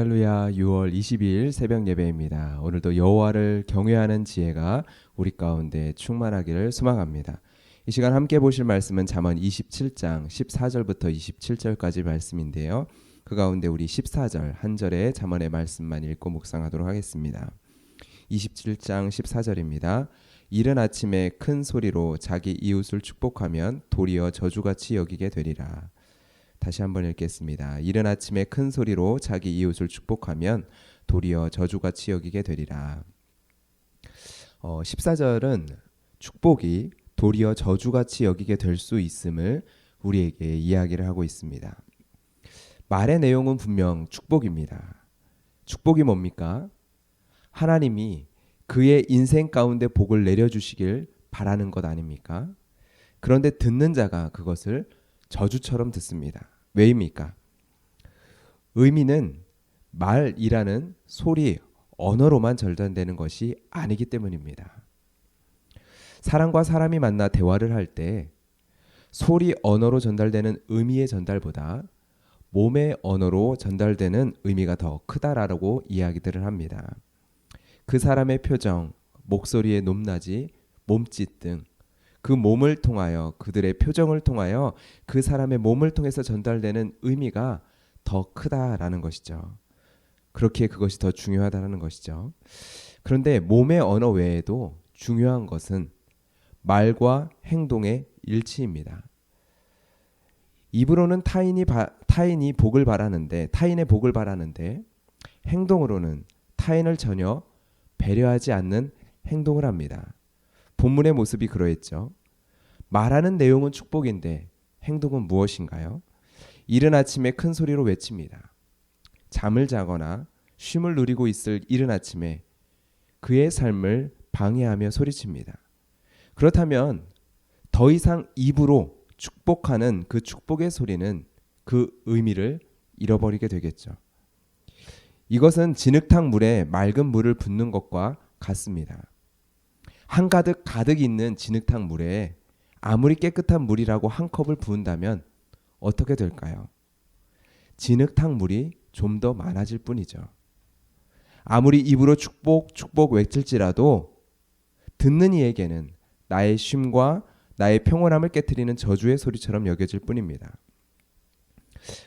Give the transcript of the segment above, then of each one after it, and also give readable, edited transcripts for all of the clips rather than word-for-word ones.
할렐루야. 6월 22일 새벽 예배입니다. 오늘도 여호와를 경외하는 지혜가 우리 가운데 충만하기를 소망합니다. 이 시간 함께 보실 말씀은 잠언 27장 14절부터 27절까지 말씀인데요. 그 가운데 우리 14절 한 절의 잠언의 말씀만 읽고 묵상하도록 하겠습니다. 27장 14절입니다. 이른 아침에 큰 소리로 자기 이웃을 축복하면 도리어 저주같이 여기게 되리라. 다시 한번 읽겠습니다. 이른 아침에 큰 소리로 자기 이웃을 축복하면 도리어 저주같이 여기게 되리라. 14절은 축복이 도리어 저주같이 여기게 될 수 있음을 우리에게 이야기를 하고 있습니다. 말의 내용은 분명 축복입니다. 축복이 뭡니까? 하나님이 그의 인생 가운데 복을 내려주시길 바라는 것 아닙니까? 그런데 듣는 자가 그것을 저주처럼 듣습니다. 왜입니까? 의미는 말이라는 소리, 언어로만 전달되는 것이 아니기 때문입니다. 사람과 사람이 만나 대화를 할 때 소리, 언어로 전달되는 의미의 전달보다 몸의 언어로 전달되는 의미가 더 크다라고 이야기들을 합니다. 그 사람의 표정, 목소리의 높낮이, 몸짓 등 그 몸을 통하여, 그들의 표정을 통하여 그 사람의 몸을 통해서 전달되는 의미가 더 크다라는 것이죠. 그렇게 그것이 더 중요하다는 것이죠. 그런데 몸의 언어 외에도 중요한 것은 말과 행동의 일치입니다. 입으로는 타인의 복을 바라는데 행동으로는 타인을 전혀 배려하지 않는 행동을 합니다. 본문의 모습이 그러했죠. 말하는 내용은 축복인데 행동은 무엇인가요? 이른 아침에 큰 소리로 외칩니다. 잠을 자거나 쉼을 누리고 있을 이른 아침에 그의 삶을 방해하며 소리칩니다. 그렇다면 더 이상 입으로 축복하는 그 축복의 소리는 그 의미를 잃어버리게 되겠죠. 이것은 진흙탕 물에 맑은 물을 붓는 것과 같습니다. 한가득 가득 있는 진흙탕 물에 아무리 깨끗한 물이라고 한 컵을 부은다면 어떻게 될까요? 진흙탕 물이 좀 더 많아질 뿐이죠. 아무리 입으로 축복 외칠지라도 듣는 이에게는 나의 쉼과 나의 평온함을 깨트리는 저주의 소리처럼 여겨질 뿐입니다.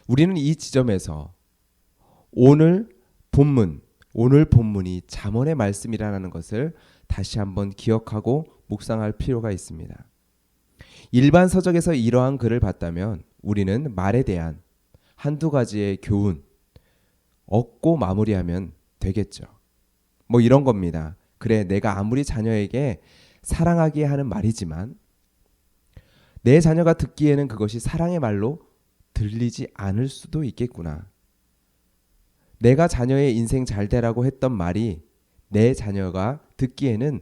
우리는 이 지점에서 오늘 본문이 잠언의 말씀이라는 것을 다시 한번 기억하고 묵상할 필요가 있습니다. 일반 서적에서 이러한 글을 봤다면 우리는 말에 대한 한두 가지의 교훈 얻고 마무리하면 되겠죠. 뭐 이런 겁니다. 그래, 내가 아무리 자녀에게 사랑하게 하는 말이지만 내 자녀가 듣기에는 그것이 사랑의 말로 들리지 않을 수도 있겠구나. 내가 자녀의 인생 잘 되라고 했던 말이 내 자녀가 듣기에는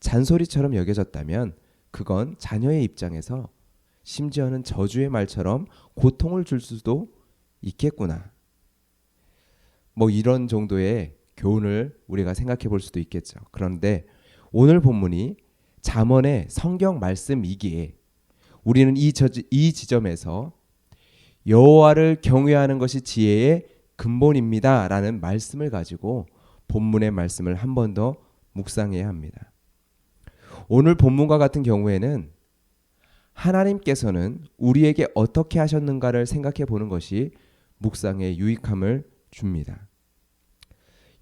잔소리처럼 여겨졌다면 그건 자녀의 입장에서 심지어는 저주의 말처럼 고통을 줄 수도 있겠구나. 뭐 이런 정도의 교훈을 우리가 생각해 볼 수도 있겠죠. 그런데 오늘 본문이 잠언의 성경 말씀이기에 우리는 이 지점에서 여호와를 경외하는 것이 지혜의 근본입니다 라는 말씀을 가지고 본문의 말씀을 한 번 더 묵상해야 합니다. 오늘 본문과 같은 경우에는 하나님께서는 우리에게 어떻게 하셨는가를 생각해 보는 것이 묵상의 유익함을 줍니다.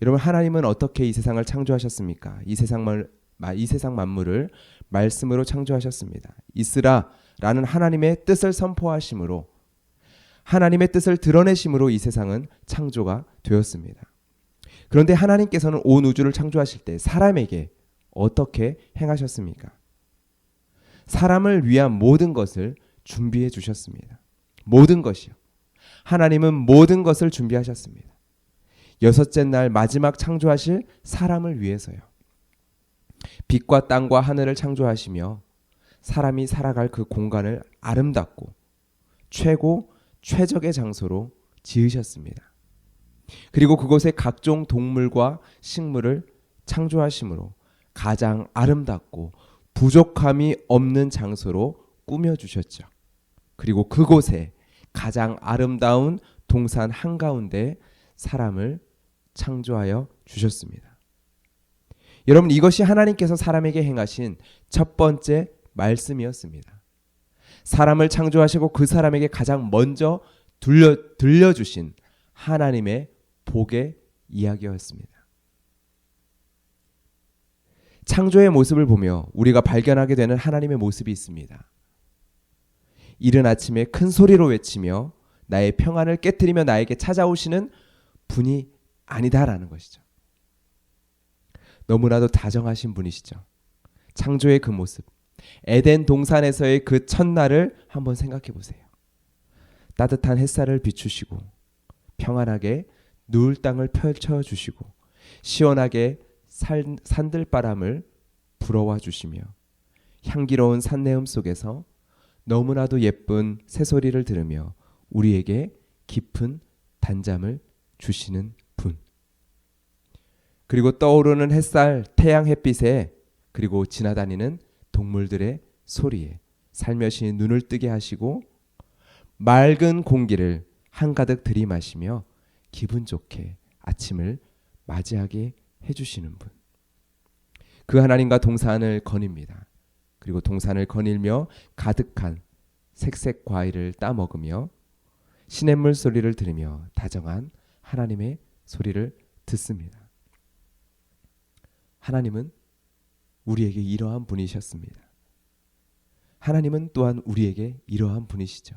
여러분, 하나님은 어떻게 이 세상을 창조하셨습니까? 이 세상 만물을 말씀으로 창조하셨습니다. 있으라라는 하나님의 뜻을 선포하심으로, 하나님의 뜻을 드러내심으로 이 세상은 창조가 되었습니다. 그런데 하나님께서는 온 우주를 창조하실 때 사람에게 어떻게 행하셨습니까? 사람을 위한 모든 것을 준비해 주셨습니다. 모든 것이요. 하나님은 모든 것을 준비하셨습니다. 여섯째 날 마지막 창조하실 사람을 위해서요. 빛과 땅과 하늘을 창조하시며 사람이 살아갈 그 공간을 아름답고 최적의 장소로 지으셨습니다. 그리고 그곳에 각종 동물과 식물을 창조하심으로 가장 아름답고 부족함이 없는 장소로 꾸며주셨죠. 그리고 그곳에 가장 아름다운 동산 한가운데 사람을 창조하여 주셨습니다. 여러분, 이것이 하나님께서 사람에게 행하신 첫 번째 말씀이었습니다. 사람을 창조하시고 그 사람에게 가장 먼저 들려주신 하나님의 복의 이야기였습니다. 창조의 모습을 보며 우리가 발견하게 되는 하나님의 모습이 있습니다. 이른 아침에 큰 소리로 외치며 나의 평안을 깨트리며 나에게 찾아오시는 분이 아니다라는 것이죠. 너무나도 다정하신 분이시죠. 창조의 그 모습, 에덴 동산에서의 그 첫날을 한번 생각해 보세요. 따뜻한 햇살을 비추시고 평안하게 누울 땅을 펼쳐주시고 시원하게 산들바람을 불어와 주시며 향기로운 산내음 속에서 너무나도 예쁜 새소리를 들으며 우리에게 깊은 단잠을 주시는 분. 그리고 떠오르는 햇살, 태양 햇빛에 그리고 지나다니는 동물들의 소리에 살며시 눈을 뜨게 하시고 맑은 공기를 한가득 들이마시며 기분 좋게 아침을 맞이하게 해주시는 분. 그 하나님과 동산을 거닙니다. 그리고 동산을 거닐며 가득한 색색 과일을 따먹으며 시냇물 소리를 들으며 다정한 하나님의 소리를 듣습니다. 하나님은 우리에게 이러한 분이셨습니다. 하나님은 또한 우리에게 이러한 분이시죠.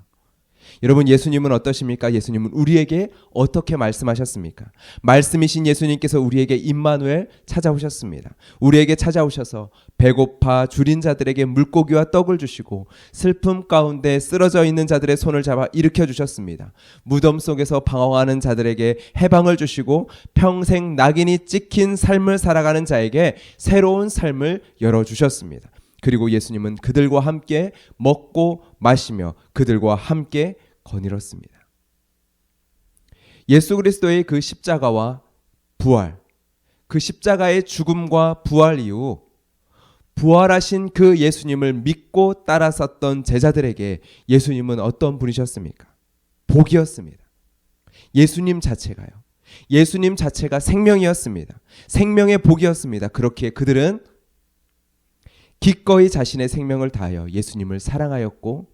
여러분, 예수님은 어떠십니까? 예수님은 우리에게 어떻게 말씀하셨습니까? 말씀이신 예수님께서 우리에게 임마누엘 찾아오셨습니다. 우리에게 찾아오셔서 배고파 줄인 자들에게 물고기와 떡을 주시고 슬픔 가운데 쓰러져 있는 자들의 손을 잡아 일으켜 주셨습니다. 무덤 속에서 방황하는 자들에게 해방을 주시고 평생 낙인이 찍힌 삶을 살아가는 자에게 새로운 삶을 열어주셨습니다. 그리고 예수님은 그들과 함께 먹고 마시며 그들과 함께 거닐었습니다. 예수 그리스도의 그 십자가와 부활, 그 십자가의 죽음과 부활 이후 부활하신 그 예수님을 믿고 따라섰던 제자들에게 예수님은 어떤 분이셨습니까? 복이었습니다. 예수님 자체가요. 예수님 자체가 생명이었습니다. 생명의 복이었습니다. 그렇기에 그들은 기꺼이 자신의 생명을 다하여 예수님을 사랑하였고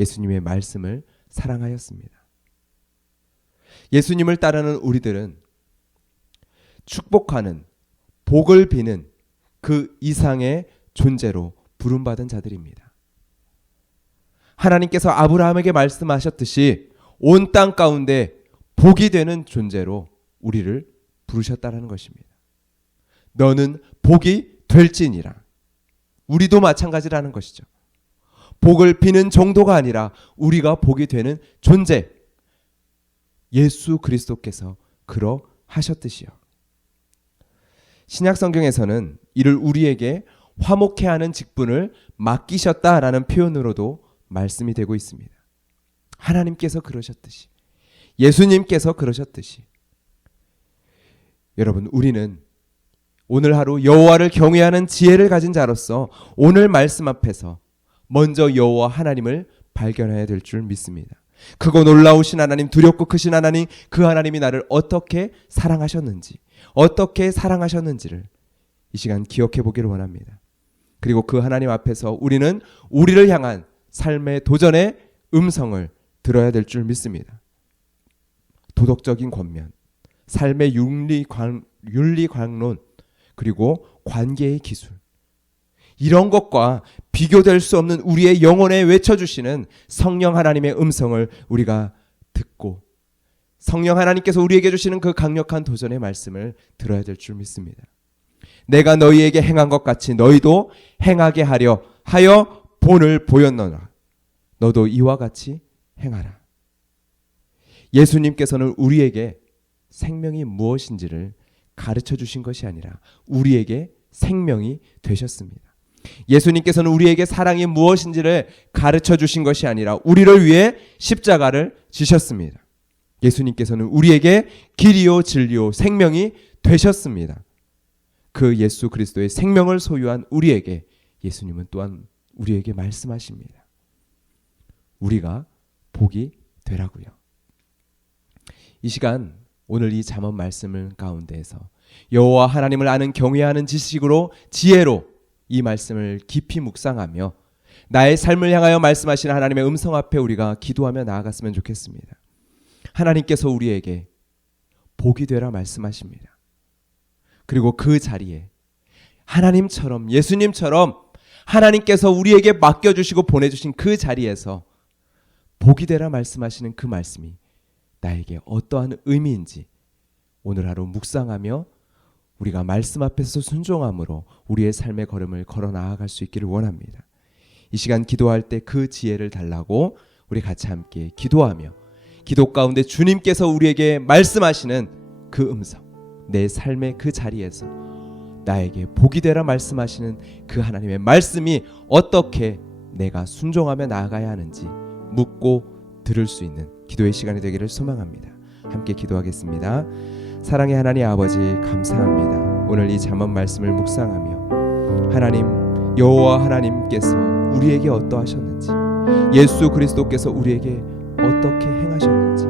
예수님의 말씀을 사랑하였습니다. 예수님을 따르는 우리들은 축복하는, 복을 비는 그 이상의 존재로 부름받은 자들입니다. 하나님께서 아브라함에게 말씀하셨듯이 온 땅 가운데 복이 되는 존재로 우리를 부르셨다는 것입니다. 너는 복이 될지니라. 우리도 마찬가지라는 것이죠. 복을 비는 정도가 아니라 우리가 복이 되는 존재. 예수 그리스도께서 그러하셨듯이요. 신약 성경에서는 이를 우리에게 화목해 하는 직분을 맡기셨다라는 표현으로도 말씀이 되고 있습니다. 하나님께서 그러셨듯이, 예수님께서 그러셨듯이. 여러분, 우리는 오늘 하루 여호와를 경외하는 지혜를 가진 자로서 오늘 말씀 앞에서 먼저 여호와 하나님을 발견해야 될 줄 믿습니다. 크고 놀라우신 하나님, 두렵고 크신 하나님, 그 하나님이 나를 어떻게 사랑하셨는지, 어떻게 사랑하셨는지를 이 시간 기억해 보기를 원합니다. 그리고 그 하나님 앞에서 우리는 우리를 향한 삶의 도전의 음성을 들어야 될 줄 믿습니다. 도덕적인 권면, 삶의 윤리관론, 그리고 관계의 기술, 이런 것과 비교될 수 없는 우리의 영혼에 외쳐주시는 성령 하나님의 음성을 우리가 듣고 성령 하나님께서 우리에게 주시는 그 강력한 도전의 말씀을 들어야 될 줄 믿습니다. 내가 너희에게 행한 것 같이 너희도 행하게 하려 하여 본을 보였노라. 너도 이와 같이 행하라. 예수님께서는 우리에게 생명이 무엇인지를 가르쳐 주신 것이 아니라 우리에게 생명이 되셨습니다. 예수님께서는 우리에게 사랑이 무엇인지를 가르쳐 주신 것이 아니라 우리를 위해 십자가를 지셨습니다. 예수님께서는 우리에게 길이요 진리요 생명이 되셨습니다. 그 예수 그리스도의 생명을 소유한 우리에게 예수님은 또한 우리에게 말씀하십니다. 우리가 복이 되라고요. 이 시간 오늘 이 잠언 말씀을 가운데에서 여호와 하나님을 아는 경외하는 지식으로 지혜로 이 말씀을 깊이 묵상하며 나의 삶을 향하여 말씀하시는 하나님의 음성 앞에 우리가 기도하며 나아갔으면 좋겠습니다. 하나님께서 우리에게 복이 되라 말씀하십니다. 그리고 그 자리에 하나님처럼 예수님처럼 하나님께서 우리에게 맡겨주시고 보내주신 그 자리에서 복이 되라 말씀하시는 그 말씀이 나에게 어떠한 의미인지 오늘 하루 묵상하며 우리가 말씀 앞에서 순종함으로 우리의 삶의 걸음을 걸어 나아갈 수 있기를 원합니다. 이 시간 기도할 때 그 지혜를 달라고 우리 같이 함께 기도하며 기도 가운데 주님께서 우리에게 말씀하시는 그 음성, 내 삶의 그 자리에서 나에게 복이 되라 말씀하시는 그 하나님의 말씀이 어떻게 내가 순종하며 나아가야 하는지 묻고 들을 수 있는 기도의 시간이 되기를 소망합니다. 함께 기도하겠습니다. 사랑의 하나님 아버지 감사합니다. 오늘 이 잠언 말씀을 묵상하며 하나님 여호와 하나님께서 우리에게 어떠하셨는지 예수 그리스도께서 우리에게 어떻게 행하셨는지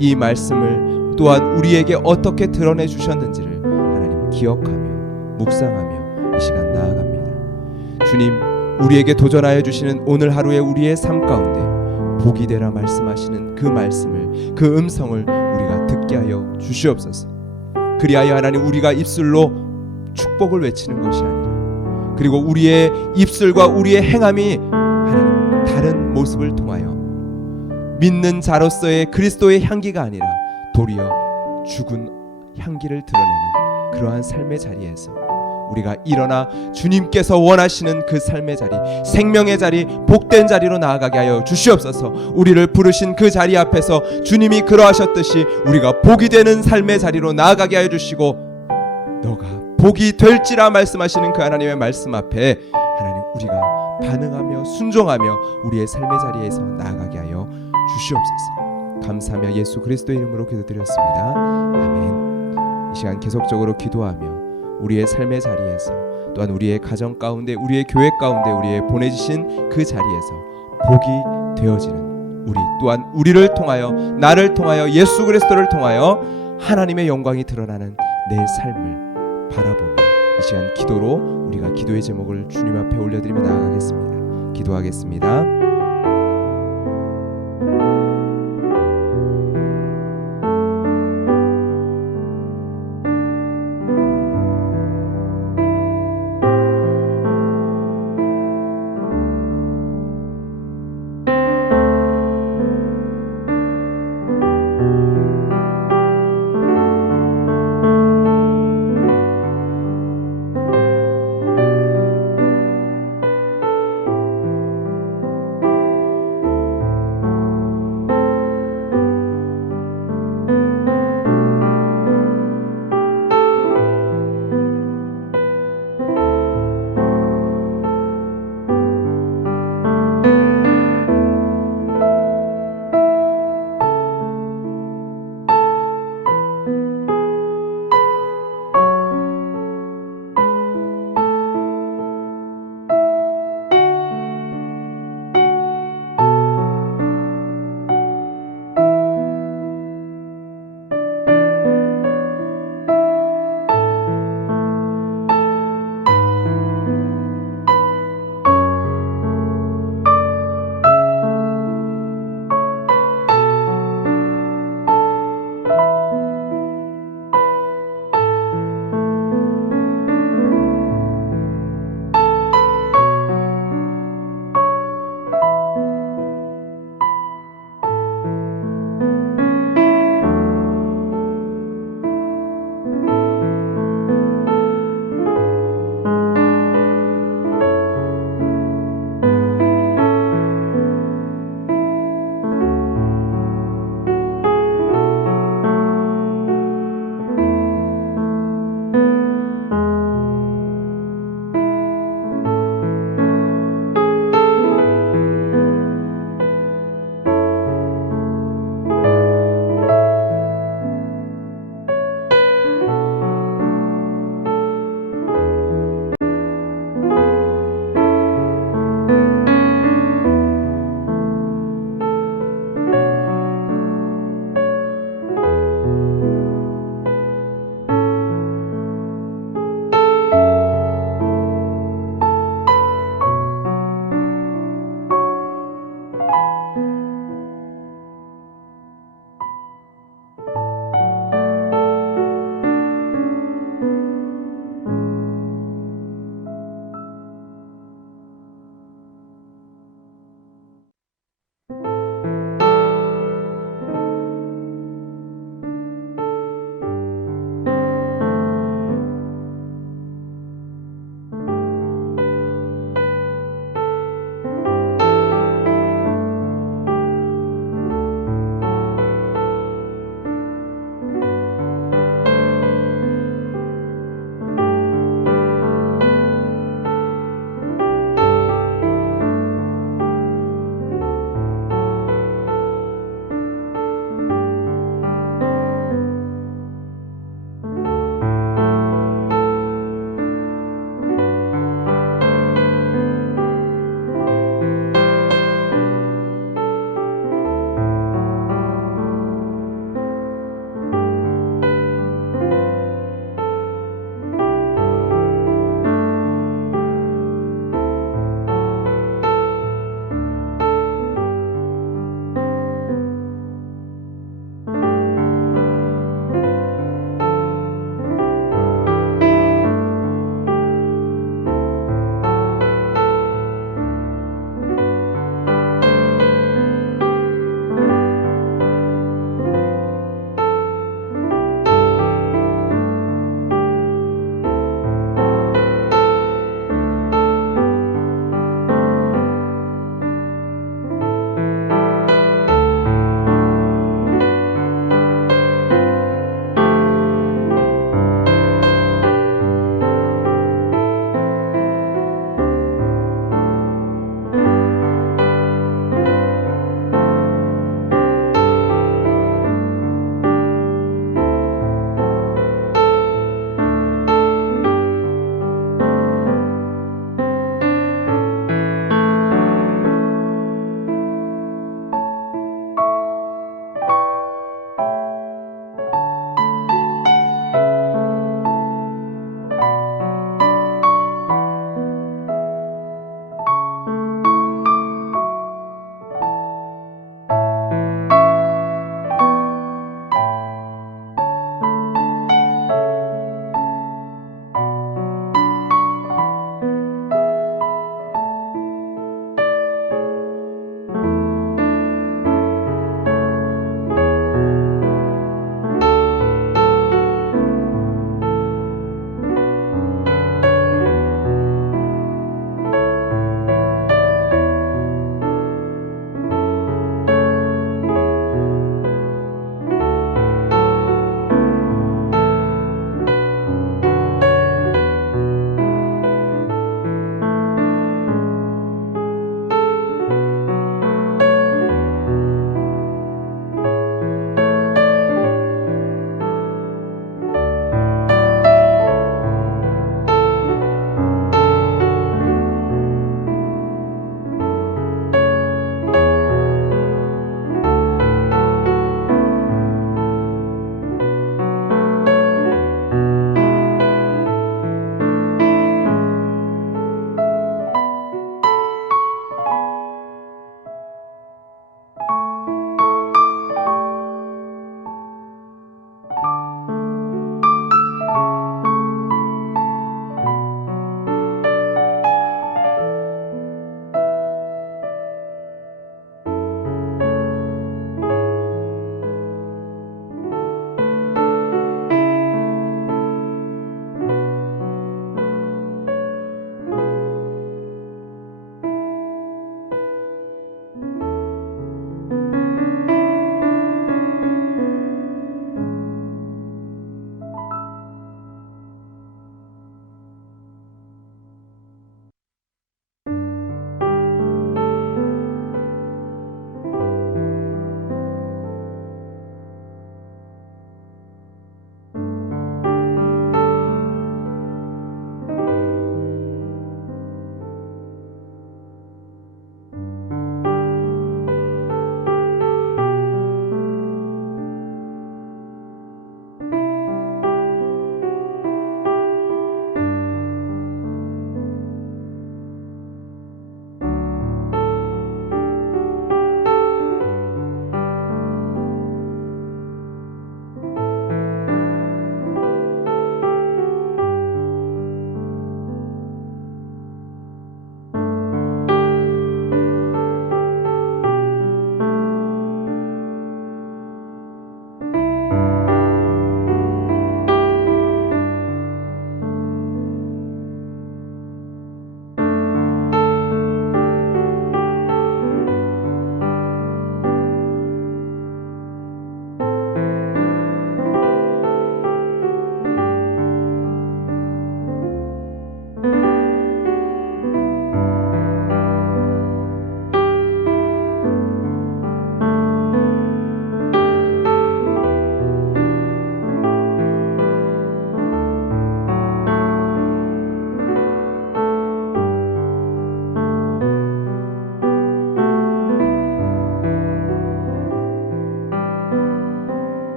이 말씀을 또한 우리에게 어떻게 드러내 주셨는지를 하나님 기억하며 묵상하며 이 시간 나아갑니다. 주님 우리에게 도전하여 주시는 오늘 하루의 우리의 삶 가운데 복이 되라 말씀하시는 그 말씀을 그 음성을 우리가 듣게 하여 주시옵소서. 그리하여 하나님 우리가 입술로 축복을 외치는 것이 아니라 그리고 우리의 입술과 우리의 행함이 하나님 다른 모습을 통하여 믿는 자로서의 그리스도의 향기가 아니라 도리어 죽은 향기를 드러내는 그러한 삶의 자리에서 우리가 일어나 주님께서 원하시는 그 삶의 자리, 생명의 자리, 복된 자리로 나아가게 하여 주시옵소서. 우리를 부르신 그 자리 앞에서 주님이 그러하셨듯이 우리가 복이 되는 삶의 자리로 나아가게 하여 주시고 너가 복이 될지라 말씀하시는 그 하나님의 말씀 앞에 하나님 우리가 반응하며 순종하며 우리의 삶의 자리에서 나아가게 하여 주시옵소서. 감사하며 예수 그리스도의 이름으로 기도드렸습니다. 아멘. 이 시간 계속적으로 기도하며 우리의 삶의 자리에서 또한 우리의 가정 가운데 우리의 교회 가운데 우리의 보내주신 그 자리에서 복이 되어지는 우리 또한 우리를 통하여 나를 통하여 예수 그리스도를 통하여 하나님의 영광이 드러나는 내 삶을 바라보며 이 시간 기도로 우리가 기도의 제목을 주님 앞에 올려드리며 나아가겠습니다. 기도하겠습니다.